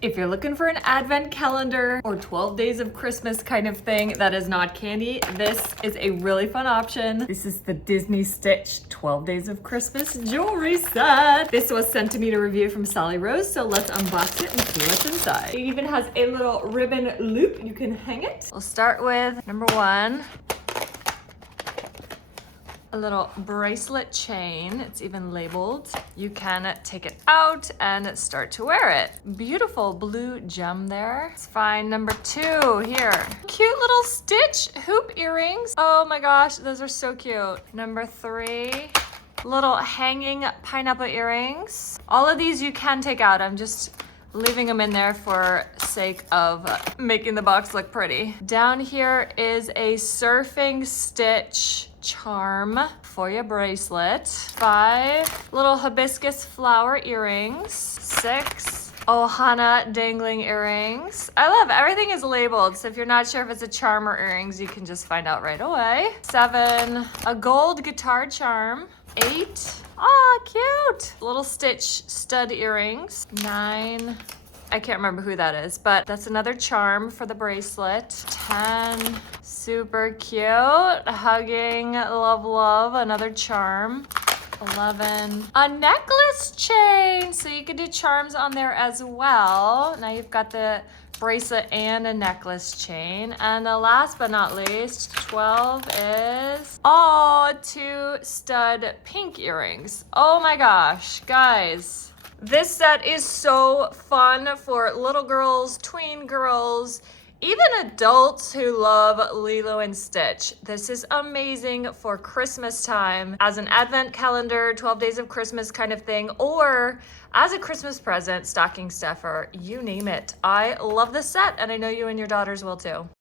If you're looking for an advent calendar or 12 days of Christmas kind of thing that is not candy, this is a really fun option. This is the Disney Stitch 12 days of Christmas jewelry set. This was sent to me to review from Sally Rose, so let's unbox it and see what's inside. It even has a little ribbon loop. You can hang it. We'll start with number one. A little bracelet chain. It's even labeled. You can take it out and start to wear it. Beautiful blue gem there. It's fine. Number two here. Cute little Stitch hoop earrings. Oh my gosh, those are so cute. Number three. Little hanging pineapple earrings. All of these you can take out. I'm just leaving them in there for sake of making the box look pretty. Down here is a surfing Stitch charm for your bracelet. 5 little hibiscus flower earrings. 6 ohana dangling earrings. I love everything is labeled, so if you're not sure if it's a charm or earrings, you can just find out right away. 7 a gold guitar charm. 8 ah, cute little Stitch stud earrings. 9 I can't remember who that is, but that's another charm for the bracelet. 10 super cute, hugging, love, love, another charm. 11 a necklace chain, so you can do charms on there as well. Now you've got the bracelet and a necklace chain. And the last but not least, 12 is 2 stud pink earrings. Oh my gosh, guys. This set is so fun for little girls, tween girls, even adults who love Lilo and Stitch. This is amazing for Christmas time as an advent calendar, 12 days of Christmas kind of thing, or as a Christmas present, stocking stuffer, you name it. I love this set, and I know you and your daughters will too.